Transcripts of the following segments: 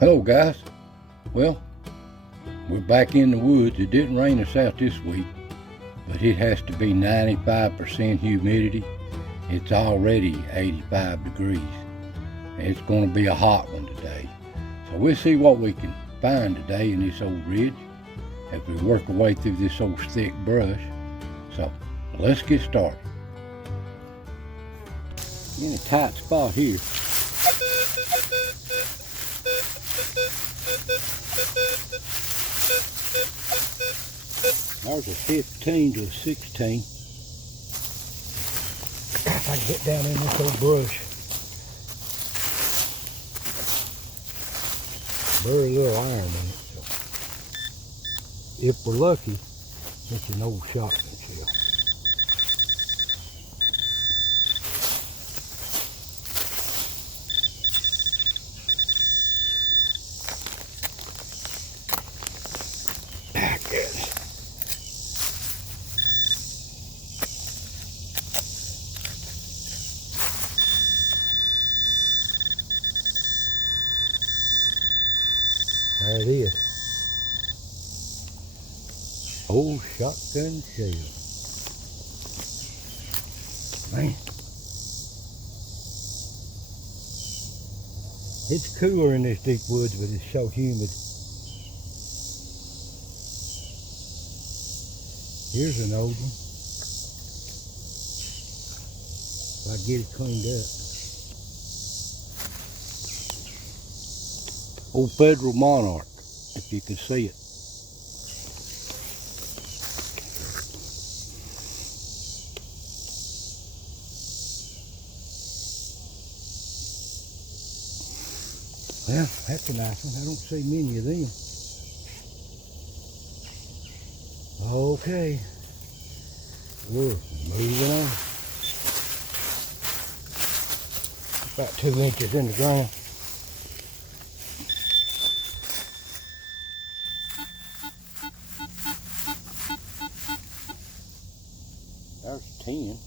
Hello guys. Well, we're back in the woods. It didn't rain us out this week, but it has to be 95% humidity. It's already 85 degrees. It's going to be a hot one today. So we'll see what we can find today in this old ridge as we work our way through this old thick brush. So let's get started. In a tight spot here. There's a 15 to a 16. If I can get down in this old brush. Very little iron in it. So if we're lucky, it's an old shotgun shell. There it is. Old shotgun shell. Man. It's cooler in this deep woods, but it's so humid. Here's an old one. If I get it cleaned up. Old Federal Monarch, if you can see it. Well, that's a nice one. I don't see many of them. Okay. We're moving on. About 2 inches in the ground. There's 10.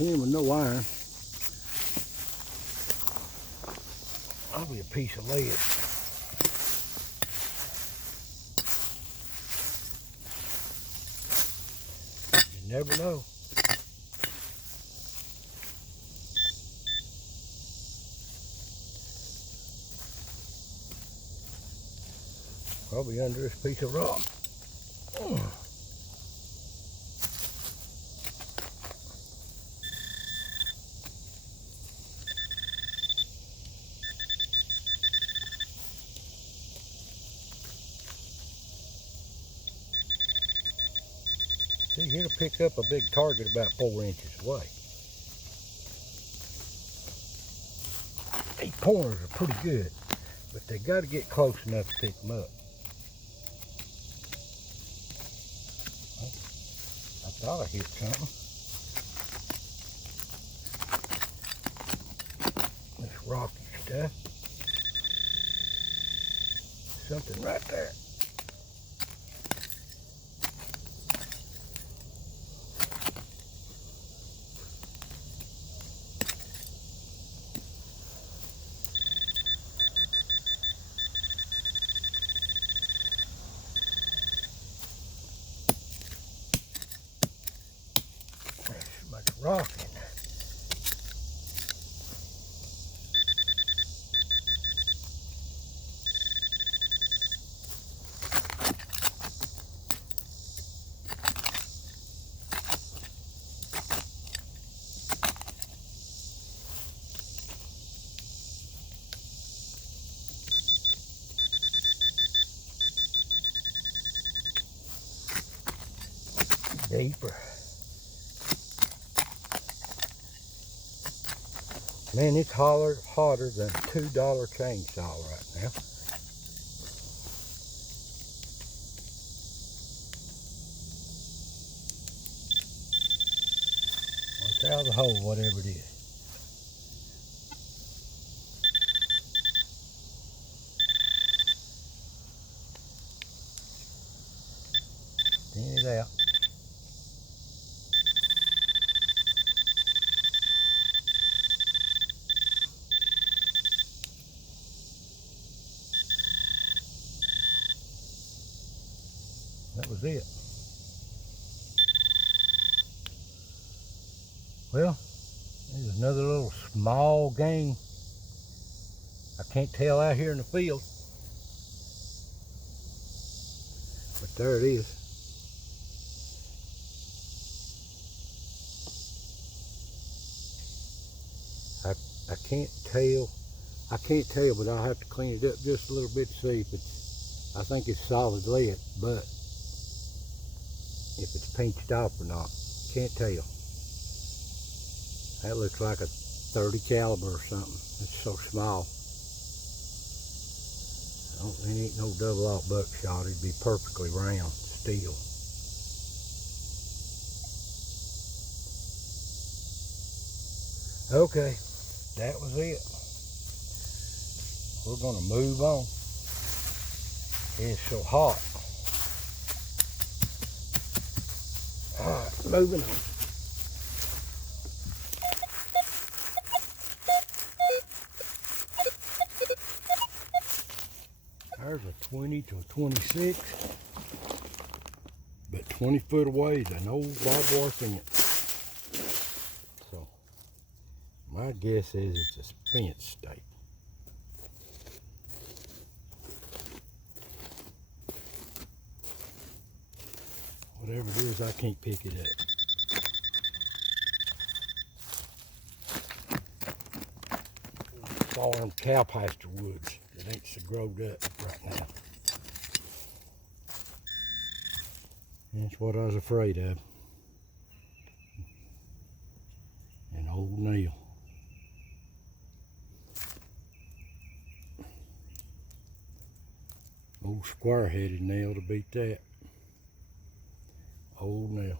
With no iron. Probably a piece of lead. You never know. Probably under this piece of rock. See, it'll pick up a big target about 4 inches away. These pointers are pretty good, but they got to get close enough to pick them up. I thought I hit something. This rocky stuff. Something right there. There's much rock in there. Deeper. Man, it's hotter than a $2 chainsaw right now. Watch out of the hole, whatever it is. was it. Well, there's another little small game. I can't tell out here in the field, but there it is. I can't tell. I can't tell, but I'll have to clean it up just a little bit to see if it's, I think it's solid lead, but if it's pinched off or not, can't tell. That looks like a 30 caliber or something. It's so small. It ain't no double aught buckshot. It'd be perfectly round steel. Okay, that was it. We're gonna move on. It's so hot. All right, moving on. There's a 20 to a 26, but 20 foot away is an old barbed wire fence. So my guess is it's a fence stake. Whatever it is, I can't pick it up. Farm cow pasture woods that ain't so growed up right now. That's what I was afraid of. An old nail. Old square-headed nail to beat that. Old nail.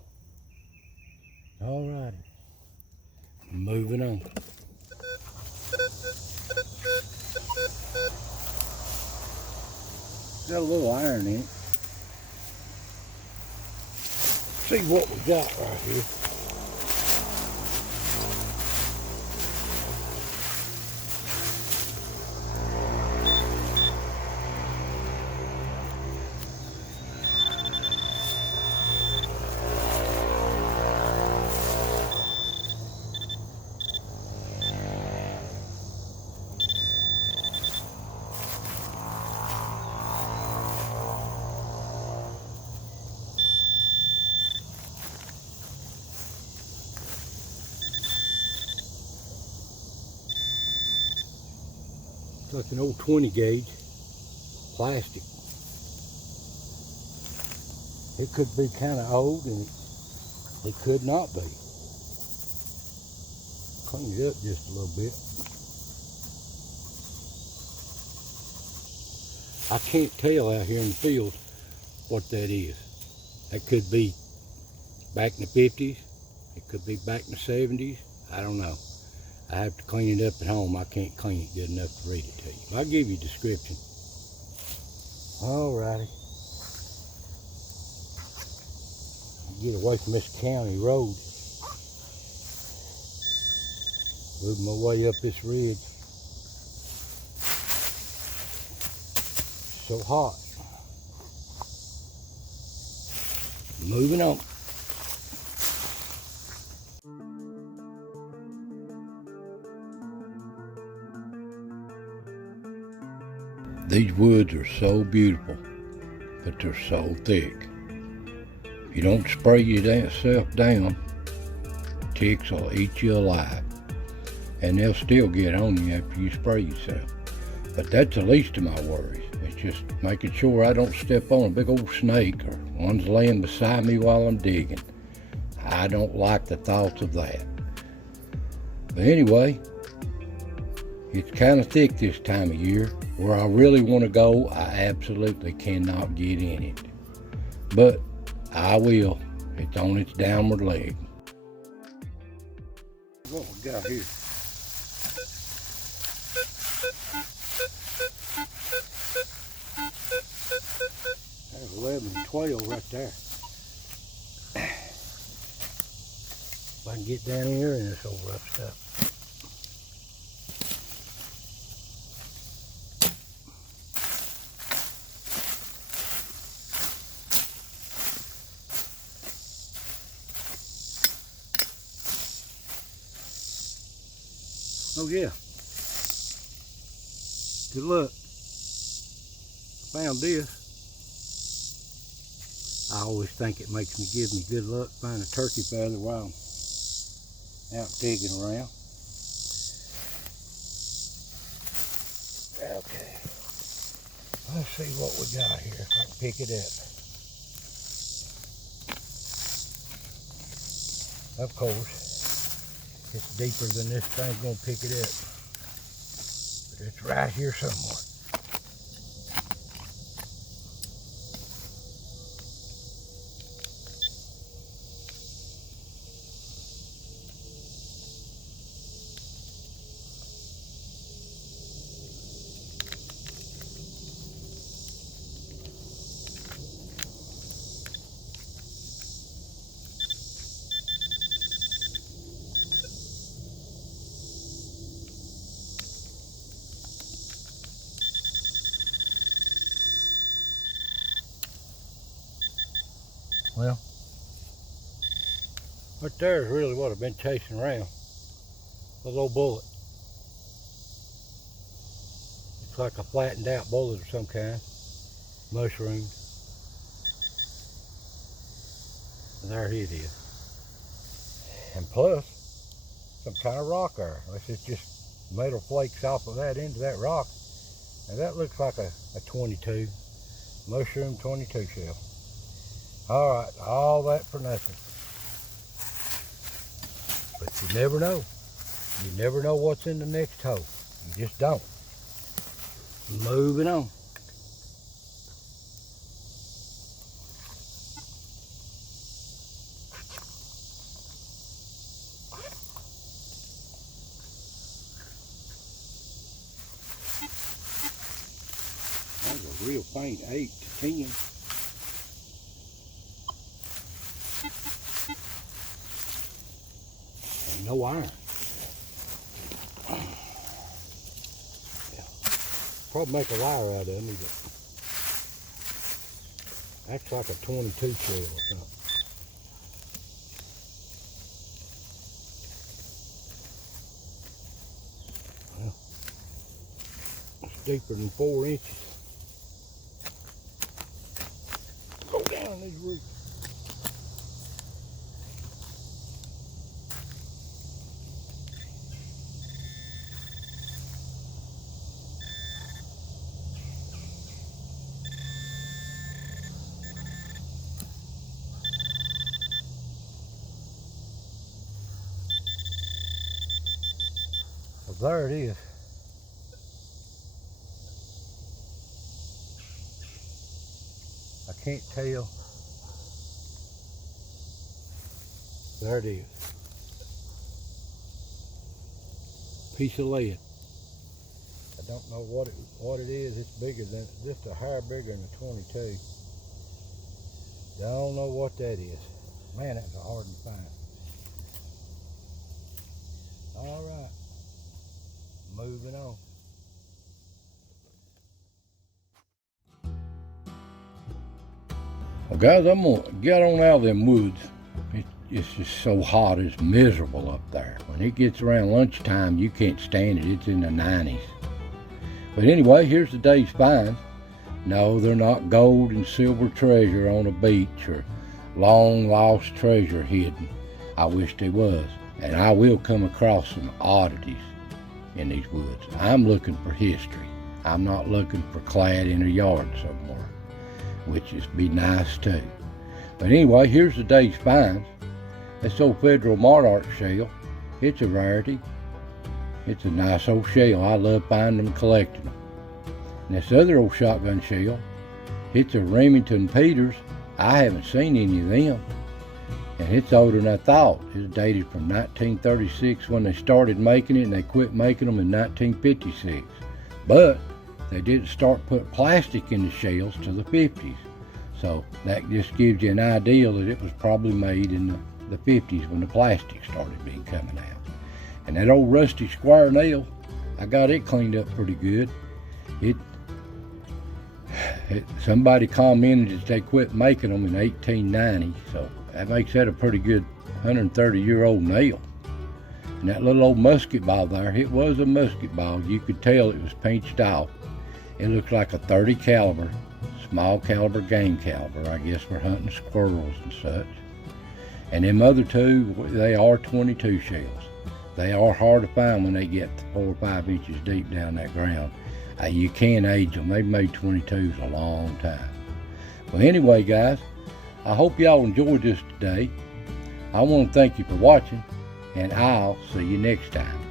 Alrighty. Moving on. Got a little iron in it. See what we got right here. It's like an old 20 gauge, plastic. It could be kind of old and it could not be. Clean it up just a little bit. I can't tell out here in the field what that is. That could be back in the 50s. It could be back in the 70s. I don't know. I have to clean it up at home. I can't clean it good enough to read it to you. I'll give you a description. Alrighty. Get away from this county road. Move my way up this ridge. So hot. Moving on. These woods are so beautiful, but they're so thick. If you don't spray yourself down, ticks will eat you alive. And they'll still get on you after you spray yourself. But that's the least of my worries. It's just making sure I don't step on a big old snake or one's laying beside me while I'm digging. I don't like the thoughts of that. But anyway, it's kind of thick this time of year. Where I really want to go, I absolutely cannot get in it. But I will. It's on its downward leg. What we got here? There's 11 and 12 right there. If I can get down here in this old rough stuff. Oh yeah. Good luck. Found this. I always think it gives me good luck find a turkey feather while I'm out digging around. Okay. Let's see what we got here, if I can pick it up. Of course, it's deeper than this thing's gonna pick it up. But it's right here somewhere. Well, right there is really what I've been chasing around. A little bullet. Looks like a flattened out bullet of some kind. Mushroom. And there it is. And plus, some kind of rock there. Unless it's just metal flakes off of that into that rock. Now that looks like a 22. Mushroom 22 shell. Alright, all that for nothing. But you never know. You never know what's in the next hole. You just don't. Moving on. That's a real faint 8 to 10. No iron. Yeah. Probably make a liar out of me, but acts like a 22 shell or something. Well, it's deeper than 4 inches. Go down these roots. There it is. I can't tell. There it is. Piece of lead. I don't know what it is. It's bigger than, just a hair bigger than a 22. Don't know what that is. Man, that's hard to find. All right. Moving on. Well, guys, I'm gonna get on out of them woods. It's just so hot, it's miserable up there. When it gets around lunchtime, you can't stand it. It's in the 90s. But anyway, here's the day's finds. No, they're not gold and silver treasure on a beach or long lost treasure hidden. I wish they was. And I will come across some oddities in these woods. I'm looking for history. I'm not looking for clad in a yard somewhere, which is be nice too. But anyway, here's the day's finds. This old Federal Monarch shell, it's a rarity. It's a nice old shell. I love finding them and collecting them. And this other old shotgun shell, it's a Remington Peters. I haven't seen any of them. And it's older than I thought. It's dated from 1936 when they started making it, and they quit making them in 1956. But they didn't start putting plastic in the shells till the 50s. So that just gives you an idea that it was probably made in the 50s when the plastic started being coming out. And that old rusty square nail, I got it cleaned up pretty good. Somebody commented that they quit making them in 1890, so that makes that a pretty good 130-year-old nail. And that little old musket ball there, it was a musket ball. You could tell it was pinched off. It looked like a 30 caliber, small caliber game caliber, I guess for hunting squirrels and such. And them other two, they are 22 shells. They are hard to find when they get 4 or 5 inches deep down that ground. You can age them. They've made 22s a long time. Well, anyway, guys, I hope y'all enjoyed this today. I want to thank you for watching, and I'll see you next time.